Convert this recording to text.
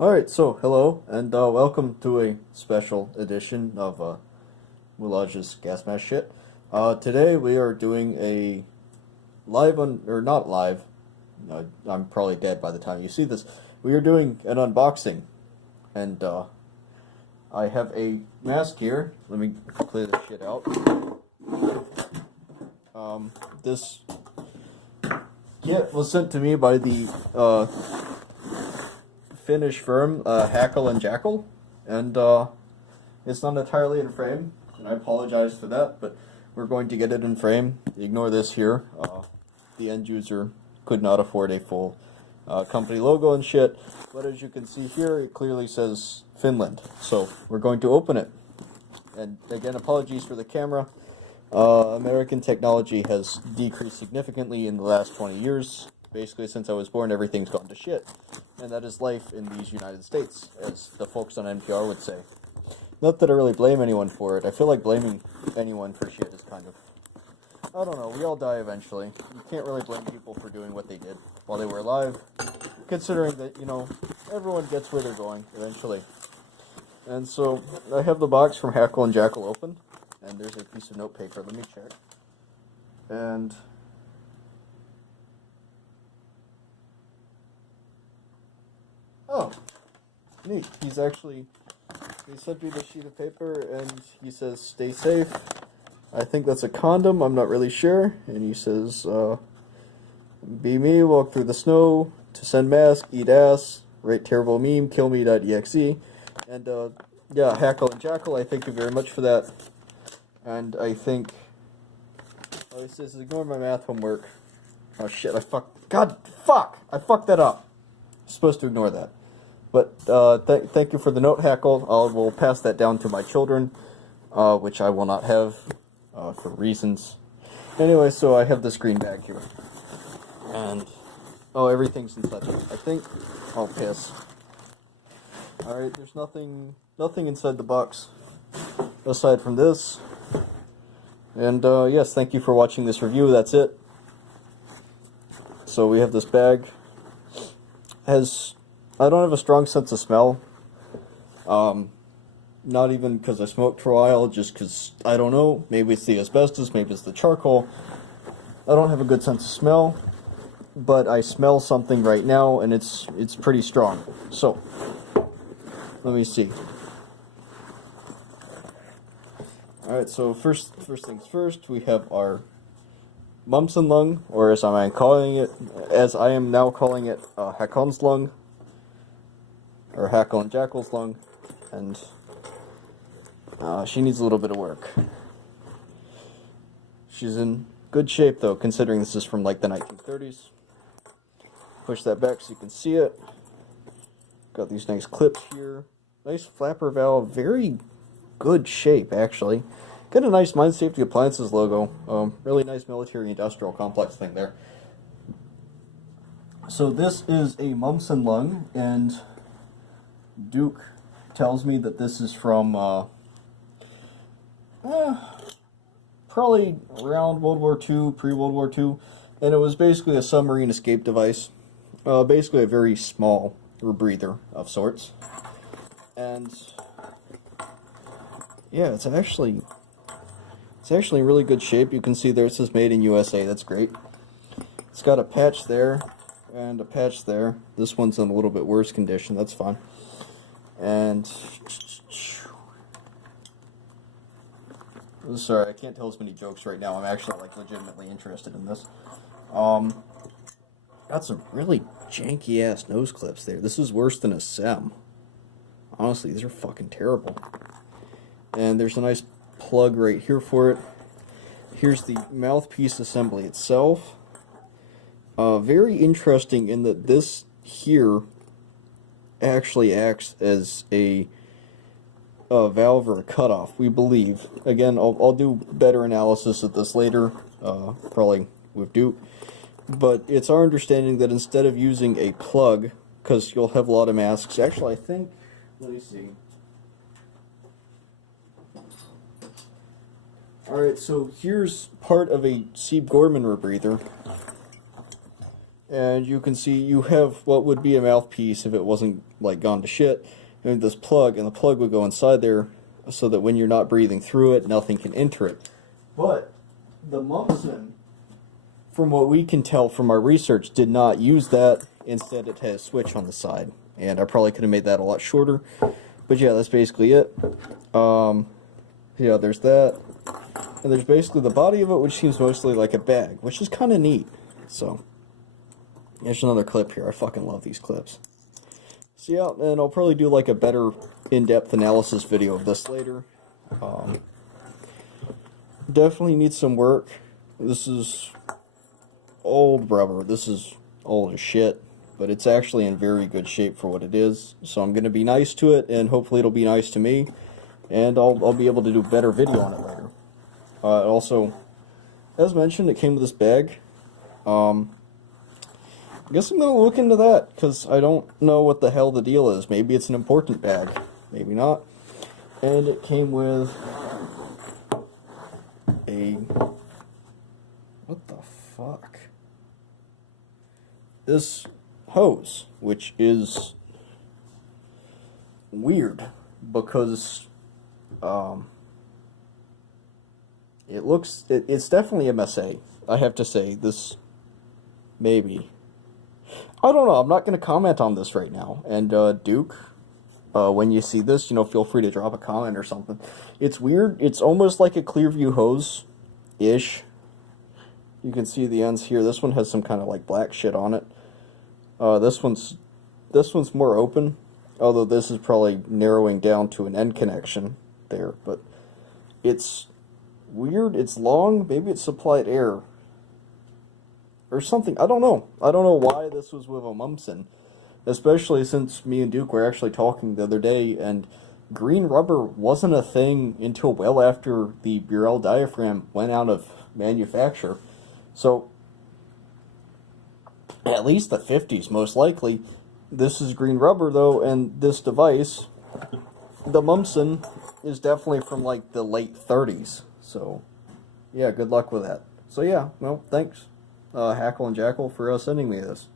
Alright, so hello, and welcome to a special edition of Moulage's Gas Mask Shit. Today we are doing a or not live, I'm probably dead by the time you see this. We are doing an unboxing, and I have a mask here. Let me clear this shit out. This kit was sent to me by the Finnish firm, Hackle and Jackle, and it's not entirely in frame, and I apologize for that, but we're going to get it in frame. Ignore this here. The end user could not afford a full company logo and shit, but as you can see here, it clearly says Finland, so we're going to open it. And again, apologies for the camera. American technology has decreased significantly in the last 20 years. Basically, since I was born, everything's gone to shit. And that is life in these United States, as the folks on NPR would say. Not that I really blame anyone for it. I feel like blaming anyone for shit is kind of... I don't know, we all die eventually. You can't really blame people for doing what they did while they were alive, considering that, you know, everyone gets where they're going eventually. And so, I have the box from Hackle and Jackle open, and there's a piece of note paper. Let me check. And... oh, neat. He sent me the sheet of paper, and he says, stay safe. I think that's a condom, I'm not really sure. And he says, be me, walk through the snow, to send mask, eat ass, rate terrible meme, kill me.exe. And, yeah, Hackle and Jackle, I thank you very much for that. And I think, oh, he says, ignore my math homework. Oh shit, I fucked that up. I'm supposed to ignore that. But thank you for the note, Hackle. I will pass that down to my children, which I will not have for reasons. Anyway, so I have this green bag here. And, oh, everything's inside it. I think, oh, piss. Alright, there's nothing inside the box aside from this. And, yes, thank you for watching this review. That's it. So we have this bag. I don't have a strong sense of smell. Not even because I smoked for a while, just because, I don't know, maybe it's the asbestos, maybe it's the charcoal. I don't have a good sense of smell, but I smell something right now, and it's pretty strong. So, let me see. Alright, so first things first, we have our Mumps and Lung, or as I am now calling it, Hakon's Lung. Or Hackle and Jackle's lung, and she needs a little bit of work. She's in good shape though, considering this is from like the 1930s. Push that back so you can see it. Got these nice clips here. Nice flapper valve, very good shape actually. Got a nice Mine Safety Appliances logo. Really nice military industrial complex thing there. So this is a Mumps and Lung, and Duke tells me that this is from probably around World War II, pre-World War II, and it was basically a submarine escape device. Basically a very small rebreather of sorts. And yeah, it's actually in really good shape. You can see there it says made in USA. That's great. It's got a patch there and a patch there. This one's in a little bit worse condition. That's fine. And sorry, I can't tell as many jokes right now. I'm actually like legitimately interested in this. Got some really janky ass nose clips there. This is worse than a SEM. Honestly, these are fucking terrible. And there's a nice plug right here for it. Here's the mouthpiece assembly itself. Very interesting in that this here actually acts as a valve or a cutoff, we believe. Again, I'll do better analysis of this later, probably with Duke. But it's our understanding that instead of using a plug, because you'll have a lot of masks, actually I think, let me see. Alright, so here's part of a Sieb Gorman rebreather. And you can see you have what would be a mouthpiece if it wasn't like gone to shit, and this plug, and the plug would go inside there so that when you're not breathing through it, nothing can enter it. But the Mumsen, from what we can tell from our research, did not use that. Instead, it has a switch on the side, and I probably could have made that a lot shorter. But yeah, that's basically it. Yeah, there's that, and there's basically the body of it, which seems mostly like a bag, which is kind of neat. So there's another clip here. I fucking love these clips. So yeah, and I'll probably do like a better in-depth analysis video of this later. Definitely needs some work. This is old rubber. This is old as shit, but it's actually in very good shape for what it is. So I'm going to be nice to it, and hopefully it'll be nice to me, and I'll be able to do a better video on it later. Also, as mentioned, it came with this bag. I guess I'm going to look into that, because I don't know what the hell the deal is. Maybe it's an important bag. Maybe not. And it came with a... what the fuck? This hose, which is weird, because it's definitely MSA. I have to say, this, maybe. I don't know, I'm not going to comment on this right now. And, Duke, when you see this, feel free to drop a comment or something. It's weird. It's almost like a Clearview hose-ish. You can see the ends here. This one has some kind of, like, black shit on it. This one's more open, although this is probably narrowing down to an end connection there. But it's weird. It's long. Maybe it's supplied air or something. I don't know. I don't know why this was with a Mumsen, especially since me and Duke were actually talking the other day, and green rubber wasn't a thing until well after the Burrell diaphragm went out of manufacture. So, at least the 50s, most likely. This is green rubber, though, and this device, the Mumsen, is definitely from, like, the late 30s. So, yeah, good luck with that. So, yeah, well, thanks, Hackle and Jackle, for sending me this.